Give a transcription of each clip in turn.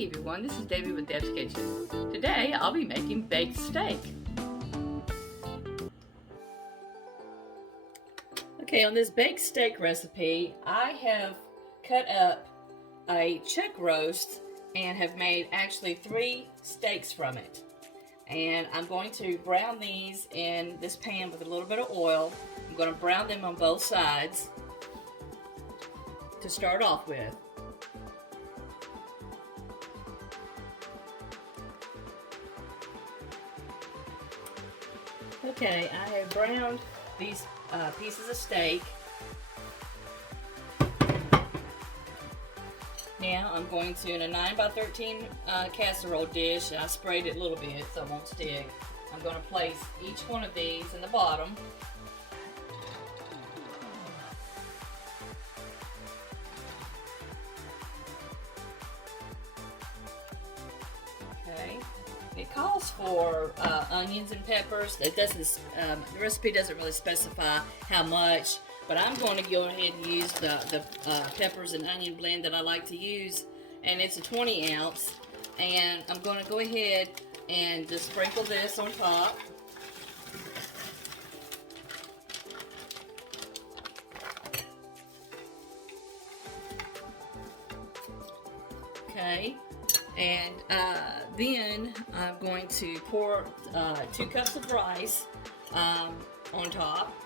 Hey everyone, this is Debbie with Deb's Kitchen. Today I'll be making baked steak. Okay, on this baked steak recipe, I have cut up a chuck roast and have made actually 3 steaks from it. And I'm going to brown these in this pan with a little bit of oil. I'm going to brown them on both sides to start off with. Okay, I have browned these pieces of steak. Now I'm going to, in a 9x13 casserole dish, I sprayed it a little bit so it won't stick. I'm going to place each one of these in the bottom. Okay. It calls for onions and peppers. It doesn't. The recipe doesn't really specify how much, but I'm going to go ahead and use the peppers and onion blend that I like to use, and it's a 20 ounce. And I'm going to go ahead and just sprinkle this on top. Okay. And then I'm going to pour 2 cups of rice on top.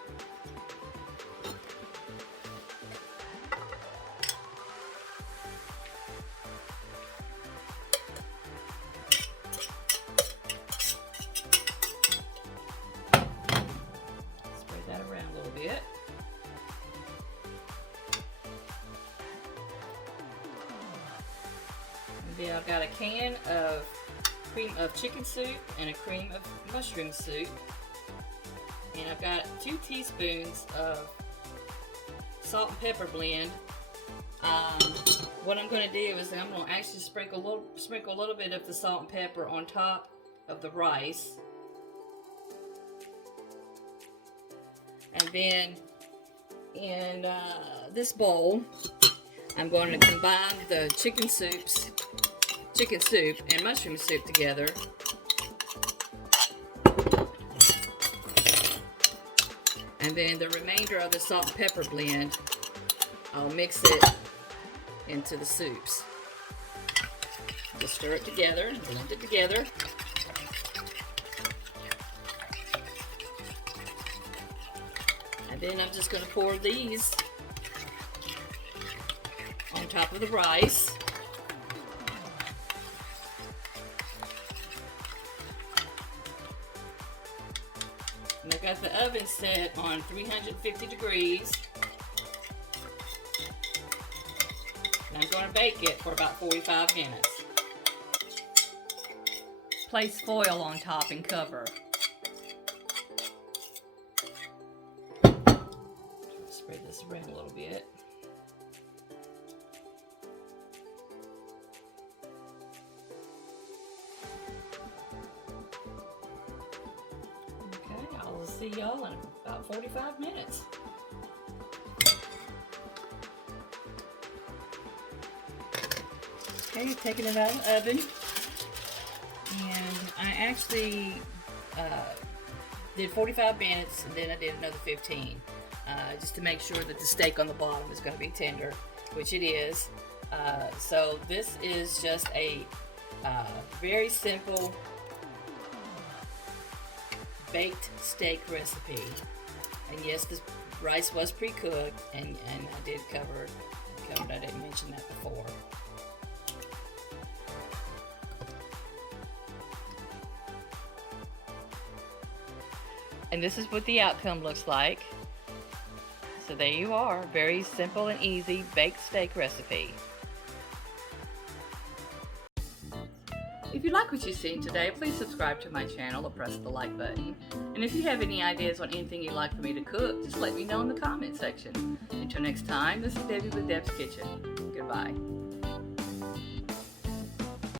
Spread that around a little bit. Then I've got a can of cream of chicken soup and a cream of mushroom soup. And I've got 2 teaspoons of salt and pepper blend. What I'm going to do is I'm going to actually sprinkle a little bit of the salt and pepper on top of the rice. And then in this bowl, I'm going to combine the chicken soup and mushroom soup together. And then the remainder of the salt and pepper blend, I'll mix it into the soups. Just stir it together, blend it together. And then I'm just going to pour these on top of the rice. And I've got the oven set on 350 degrees. And I'm going to bake it for about 45 minutes. Place foil on top and cover. Spread this around a little bit. I'll see y'all in about 45 minutes. Okay, taking it out of the oven. And I actually did 45 minutes and then I did another 15. Just to make sure that the steak on the bottom is going to be tender, which it is. So this is just a very simple baked steak recipe. And yes, this rice was pre-cooked, and I did cover it. I didn't mention that before. And this is what the outcome looks like. So there you are, very simple and easy baked steak recipe. If you like what you've seen today, please subscribe to my channel or press the like button. And if you have any ideas on anything you'd like for me to cook, just let me know in the comment section. Until next time, this is Debbie with Deb's Kitchen. Goodbye.